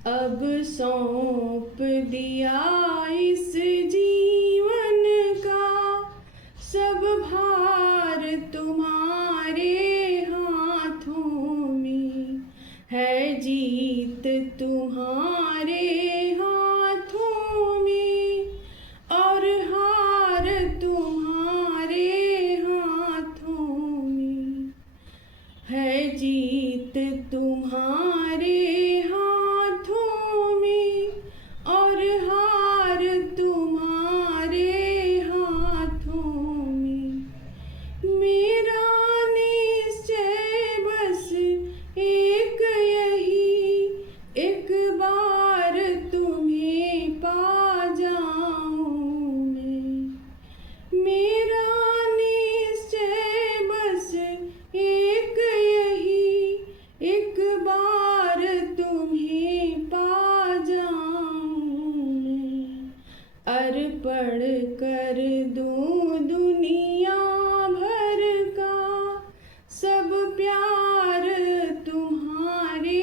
अब सौंप दिया इस जीवन का सब भार तुम्हारे हाथों में है, जीत तुम्हारे हाथों में और हार तुम्हारे हाथों में है, जीत तुम्हारे हाथों में और हार तुम्हारे हाथों में। मेरा निश्चय बस एक यही, एक बार तुम्हें पा जाऊं मैं। मेरा निश्चय बस एक यही, एक बार तुम्हें पा जाऊं मैं। अर्पण कर दूं दुनिया भर का सब प्यार तुम्हारे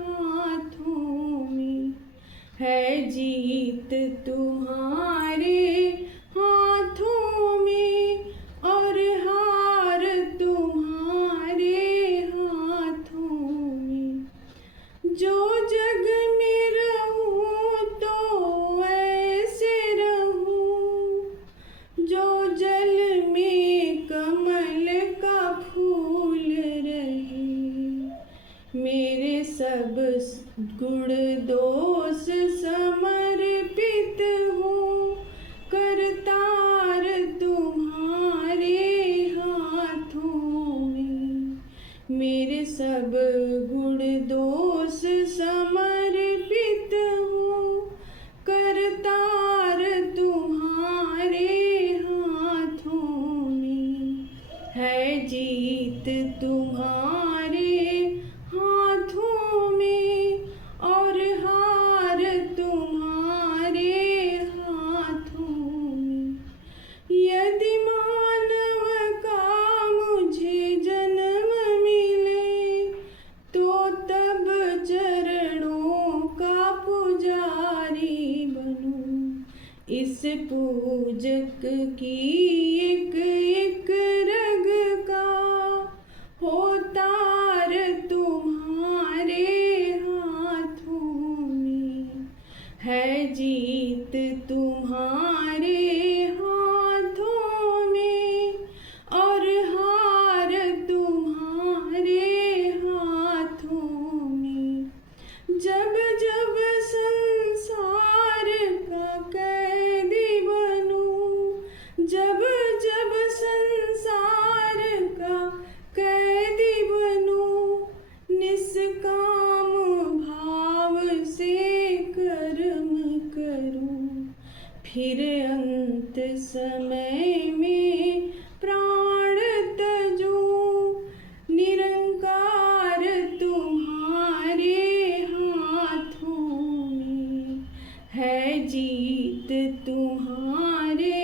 हाथों में है, जीत तुम्हारे हाथों में और हार तुम्हारे हाथों में। जो जग में रहूं तो ऐसे रहूं, जो जल में कमल का फूल रहे। मेरे सब गुण दोष समर्पित हूँ, करतार तुम्हारे हाथों में। मेरे सब गुण दोष समर्पित हूँ, करतार तुम्हारे हाथों में है, जीत तुम्हारे हाथों में और हार तुम्हारे हाथों में। यदि मानव का मुझे जन्म मिले तो तब चरणों का पुजारी बनूं। इस पूजक की एक एक रग का हो तार तुम्हारे हाथों में है, जीत तुम्हारे हाथों में और हार तुम्हारे हाथों में। जब जब संसार का कैदी बनूं, जब जब संसार का कैदी बनूं, निष्काम भाव से कर्म करूं। फिर अंत समय में प्राण तजूं, निरंकार तुम्हारे हाथों में है, जीत तुम्हारे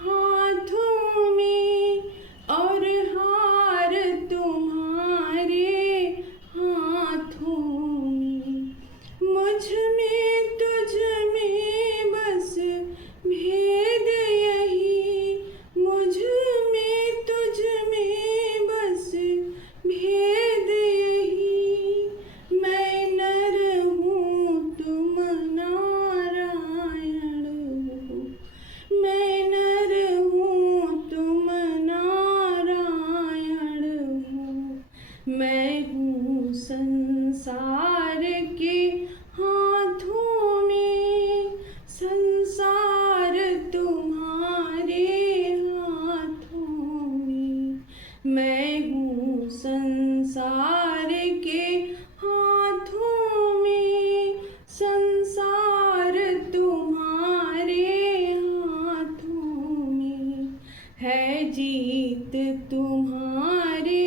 हाथों में और हार तुम्हारे हाथों में। मुझ में तुझ में बस भेद यही, मुझ में तुझ में बस भेद यही। मैं नर हूँ तुम नारायण हो, मैं नर हूँ तुम नारायण हो। मैं हूँ संसार के हाथों में, संसार तुम्हारे हाथों में। मैं हूँ संसार के हाथों में, संसार तुम्हारे हाथों में है, जीत तुम्हारे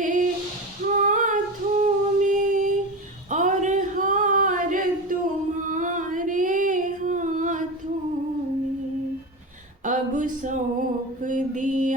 हाथों में और हार तुम्हारे हाथों में। अब सौंप दी